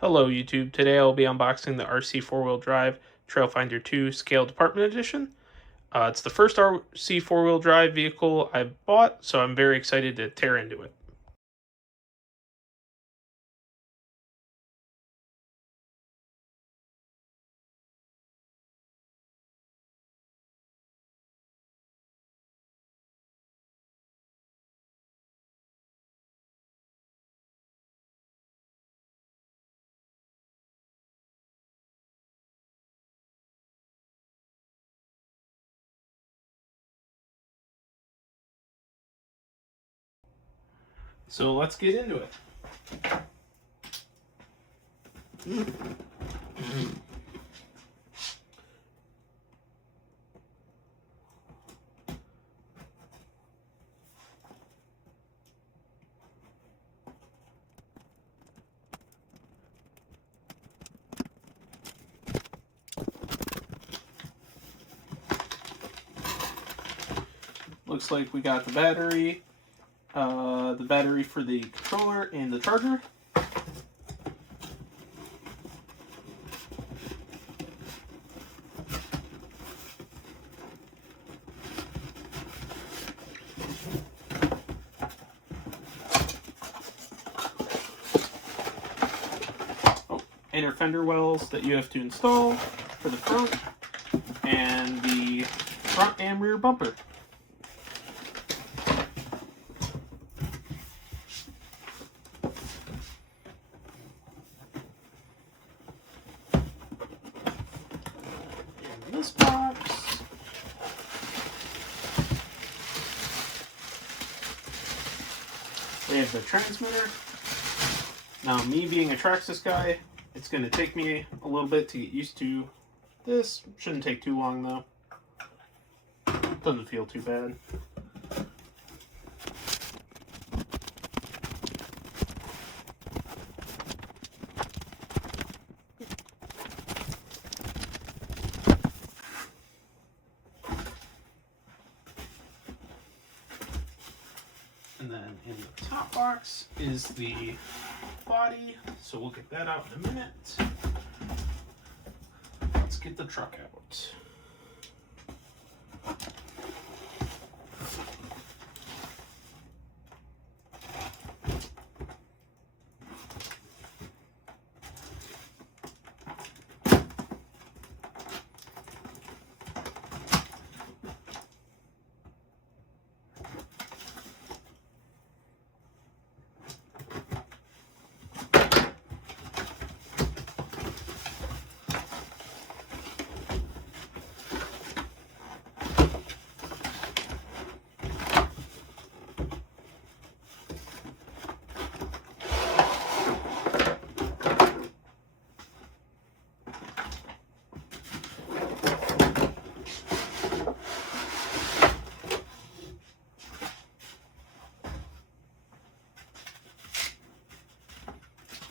Hello YouTube, today I'll be unboxing the RC4-wheel drive Trailfinder 2 Scale Department Edition. It's the first RC 4-wheel drive vehicle I've bought, so I'm very excited to tear into it. So let's get into it. Looks like we got the battery for the controller, and the charger. Inner fender wells that you have to install for the front, and the front and rear bumper. In this box, we have the transmitter. Now, me being a Traxxas guy, it's going to take me a little bit to get used to this. Shouldn't take too long though. Doesn't feel too bad. And then in the top box is the body, so we'll get that out in a minute. Let's get the truck out.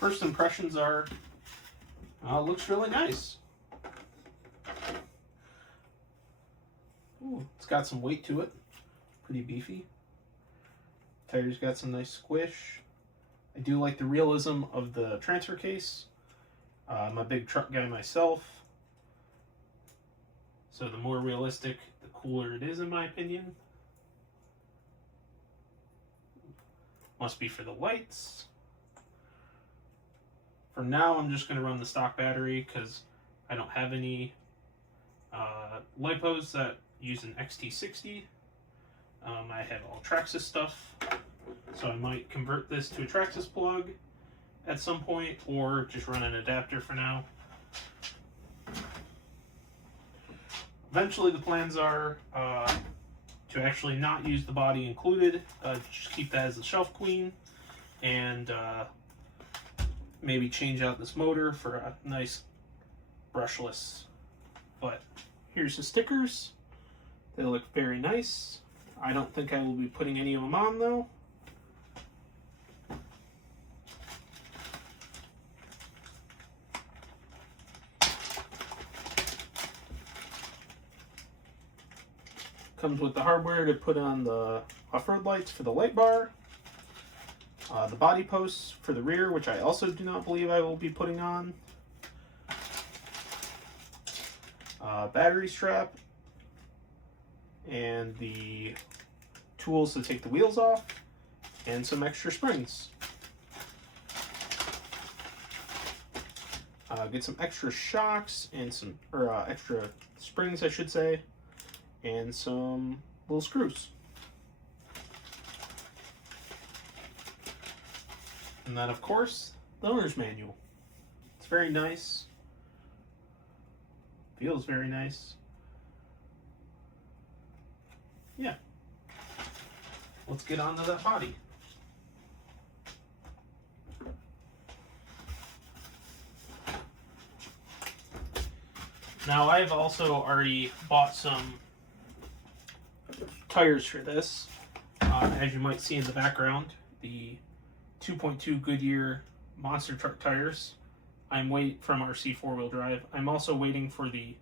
First impressions are, looks really nice. Ooh, it's got some weight to it, pretty beefy. Tires got some nice squish. I do like the realism of the transfer case. I'm a big truck guy myself, so the more realistic, the cooler it is in my opinion. Must be for the lights. For now, I'm just going to run the stock battery because I don't have any LiPos that use an XT60. I have all Traxxas stuff, so I might convert this to a Traxxas plug at some point, or just run an adapter for now. Eventually, the plans are to actually not use the body included, just keep that as the shelf queen, and maybe change out this motor for a nice brushless. But here's the stickers. They look very nice. I don't think I will be putting any of them on though. Comes with the hardware to put on the off-road lights for the light bar. The body posts for the rear, which I also do not believe I will be putting on. Battery strap. And the tools to take the wheels off. And some extra springs. Get some extra shocks and some, extra springs, I should say. And some little screws. And then, of course, the owner's manual. It's very nice. Feels very nice. Yeah. Let's get on to that body. Now, I've also already bought some tires for this. As you might see in the background, the 2.2 Goodyear monster truck tires. I'm waiting from RC4 drive. I'm also waiting for the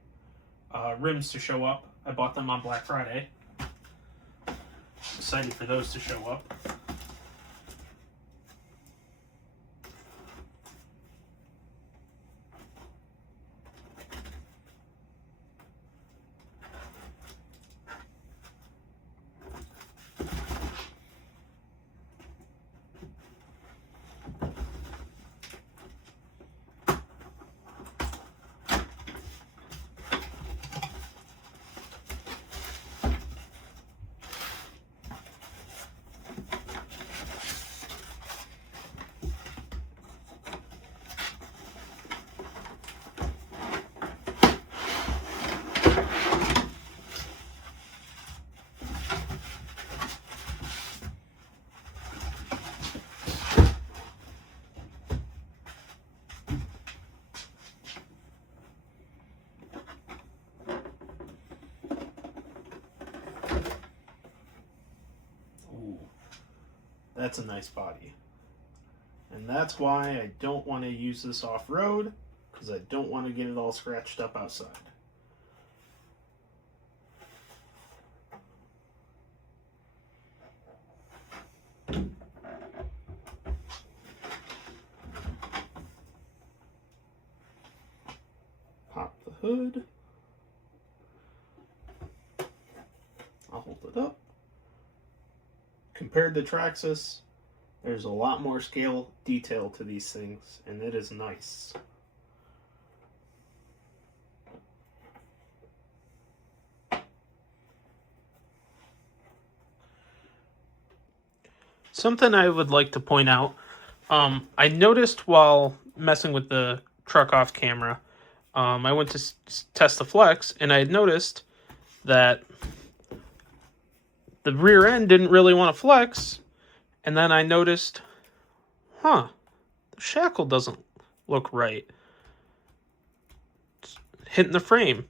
rims to show up. I bought them on Black Friday. Excited for those to show up. That's a nice body. And that's why I don't want to use this off-road, because I don't want to get it all scratched up outside. Pop the hood. I'll hold it up. Compared to Traxxas, there's a lot more scale detail to these things, and it is nice. Something I would like to point out, I noticed while messing with the truck off camera, I went to test the flex, and I had noticed that the rear end didn't really want to flex, and then I noticed, the shackle doesn't look right. It's hitting the frame.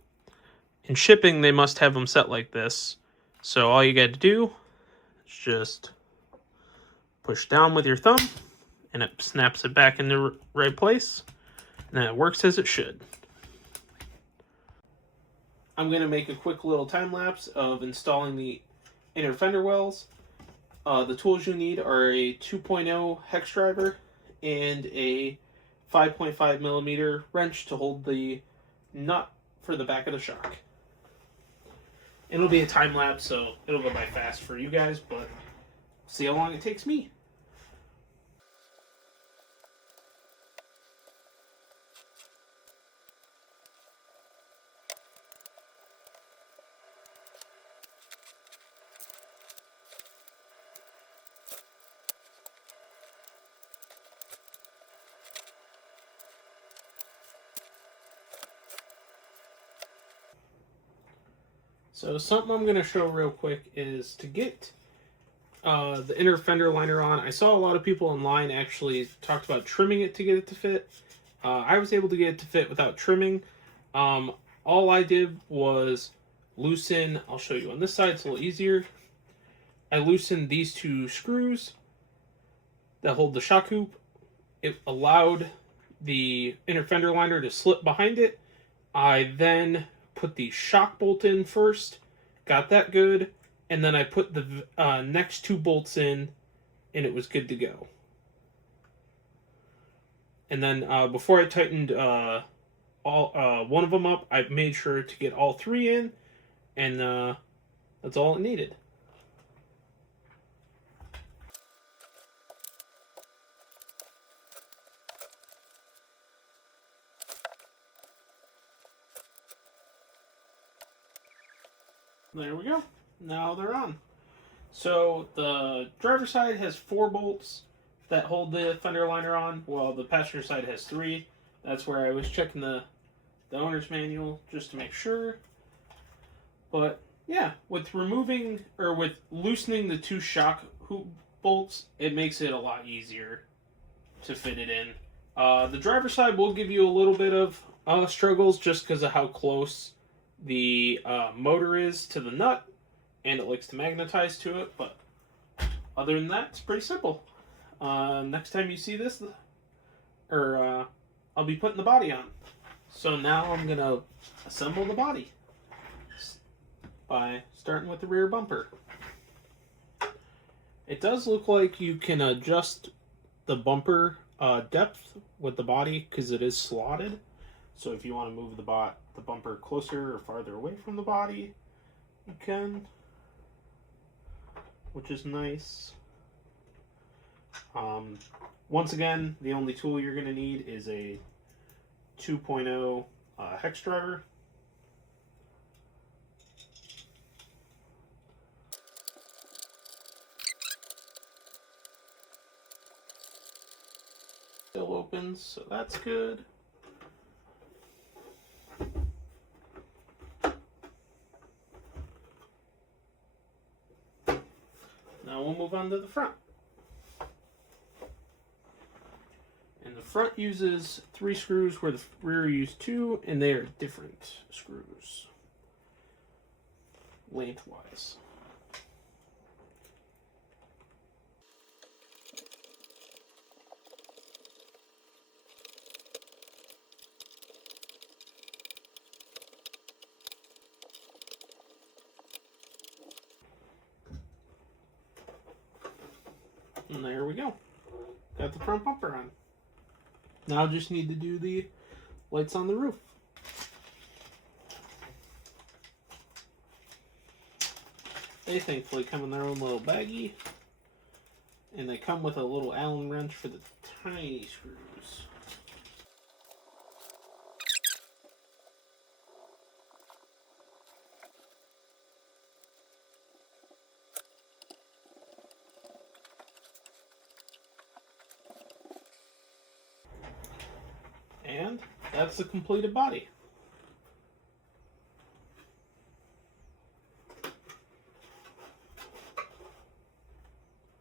In shipping, they must have them set like this. So all you got to do is just push down with your thumb, and it snaps it back in the right place, and then it works as it should. I'm going to make a quick little time lapse of installing the inner fender wells. The tools you need are a 2.0 hex driver and a 5.5 millimeter wrench to hold the nut for the back of the shock. It'll be a time lapse, so it'll go by fast for you guys, but see how long it takes me. So something I'm going to show real quick is to get the inner fender liner on. I saw a lot of people online actually talked about trimming it to get it to fit. I was able to get it to fit without trimming. All I did was loosen, I'll show you on this side, it's a little easier. I loosened these two screws that hold the shock hoop. It allowed the inner fender liner to slip behind it. I then put the shock bolt in first, got that good, and then I put the next two bolts in, and it was good to go. And then before I tightened one of them up, I made sure to get all three in, and that's all it needed. There we go. Now they're on. So the driver's side has 4 bolts that hold the fender liner on, while the passenger side has 3. That's where I was checking the owner's manual just to make sure. But yeah, with loosening the 2 shock hoop bolts, it makes it a lot easier to fit it in. The driver's side will give you a little bit of struggles just because of how close the motor is to the nut, and it likes to magnetize to it, but other than that, it's pretty simple. Next time you see this, I'll be putting the body on. So now I'm going to assemble the body by starting with the rear bumper. It does look like you can adjust the bumper depth with the body because it is slotted. So if you want to move the bumper closer or farther away from the body, you can, which is nice. Once again, the only tool you're going to need is a 2.0 hex driver. Still opens, so that's good. Now we'll move on to the front. And the front uses 3 screws where the rear used 2, and they are different screws lengthwise. And there we go. Got the front bumper on. Now I just need to do the lights on the roof. They thankfully come in their own little baggie. And they come with a little Allen wrench for the tiny screws. And that's the completed body.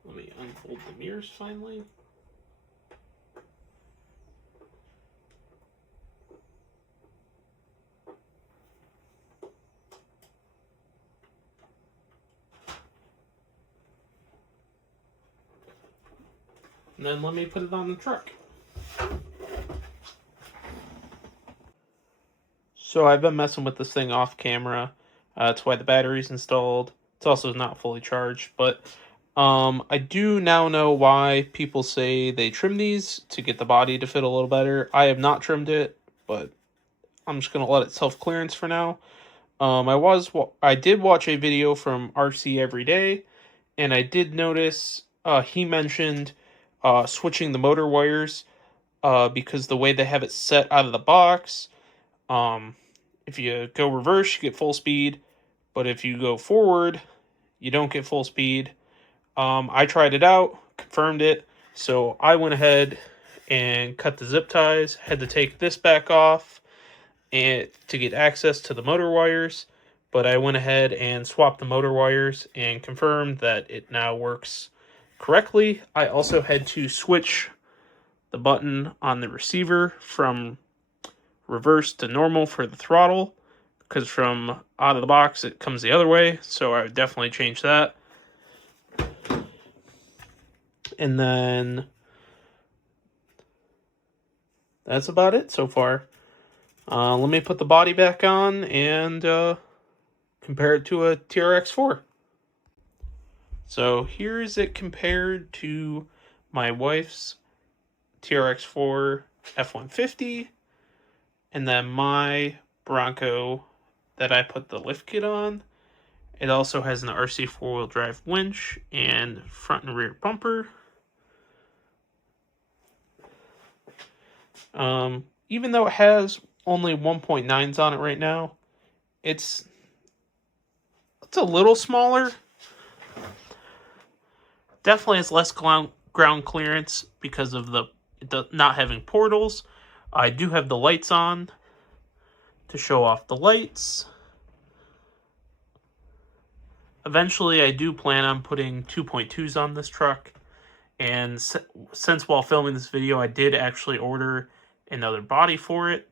Let me unfold the mirrors finally. And then let me put it on the truck. So I've been messing with this thing off camera. That's why the battery's installed. It's also not fully charged, but I do now know why people say they trim these to get the body to fit a little better. I have not trimmed it, but I'm just gonna let it self-clearance for now. I did watch a video from RC4WD, and I did notice he mentioned switching the motor wires because the way they have it set out of the box. If you go reverse, you get full speed, but if you go forward, you don't get full speed. I tried it out, confirmed it, so I went ahead and cut the zip ties. Had to take this back off and to get access to the motor wires, but I went ahead and swapped the motor wires and confirmed that it now works correctly. I also had to switch the button on the receiver from reverse to normal for the throttle, because from out of the box it comes the other way, so I would definitely change that. And then that's about it so far. Let me put the body back on and compare it to a TRX4. So here is it compared to my wife's TRX4 F-150, and then my Bronco that I put the lift kit on. It also has an RC four-wheel drive winch and front and rear bumper. Even though it has only 1.9s on it right now, it's a little smaller. Definitely has less ground clearance because of the not having portals. I do have the lights on to show off the lights. Eventually, I do plan on putting 2.2s on this truck. And since while filming this video, I did actually order another body for it.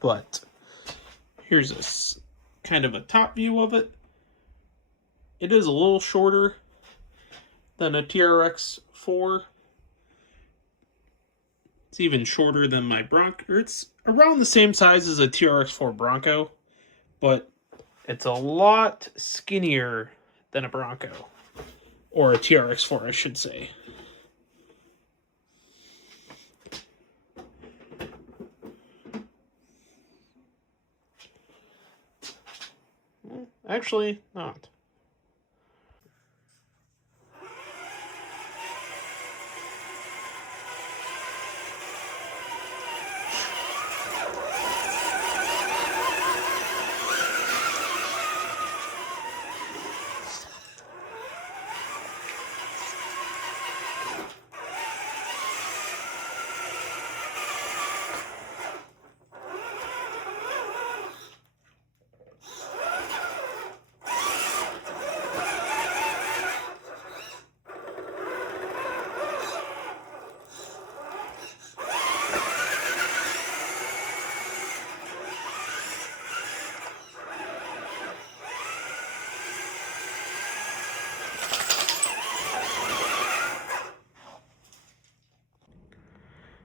But here's a kind of a top view of it. It is a little shorter than a TRX4. It's even shorter than my Bronco. It's around the same size as a TRX4 Bronco, but it's a lot skinnier than a Bronco. Or a TRX4, I should say. Actually, not.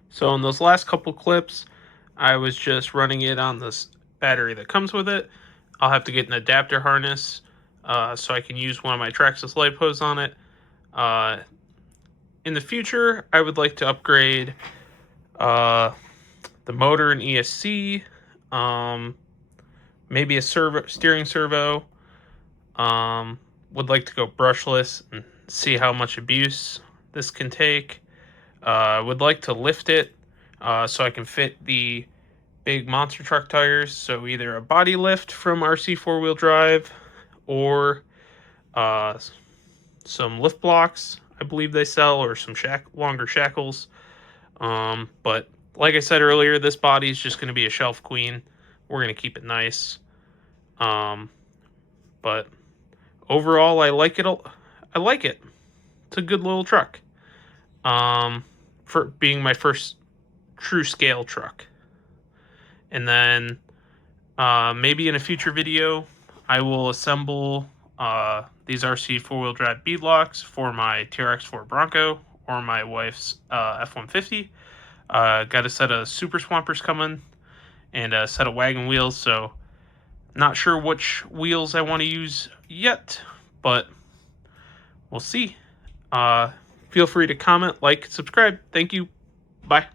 So in those last couple clips, I was just running it on this battery that comes with it. I'll have to get an adapter harness so I can use one of my Traxxas LiPos on it. In the future, I would like to upgrade the motor and ESC, maybe a steering servo. Would like to go brushless and see how much abuse this can take. Would like to lift it so I can fit the big monster truck tires. So either a body lift from RC four-wheel drive or some lift blocks, I believe they sell, or some longer shackles. But like I said earlier, this body is just going to be a shelf queen. We're going to keep it nice. But overall, I like it. I like it. It's a good little truck. For being my first true scale truck. And then maybe in a future video, I will assemble these RC four-wheel drive beadlocks for my TRX4 Bronco or my wife's F-150. Got a set of Super Swampers coming and a set of wagon wheels, so not sure which wheels I want to use yet, but we'll see. Feel free to comment, like, subscribe. Thank you. Bye.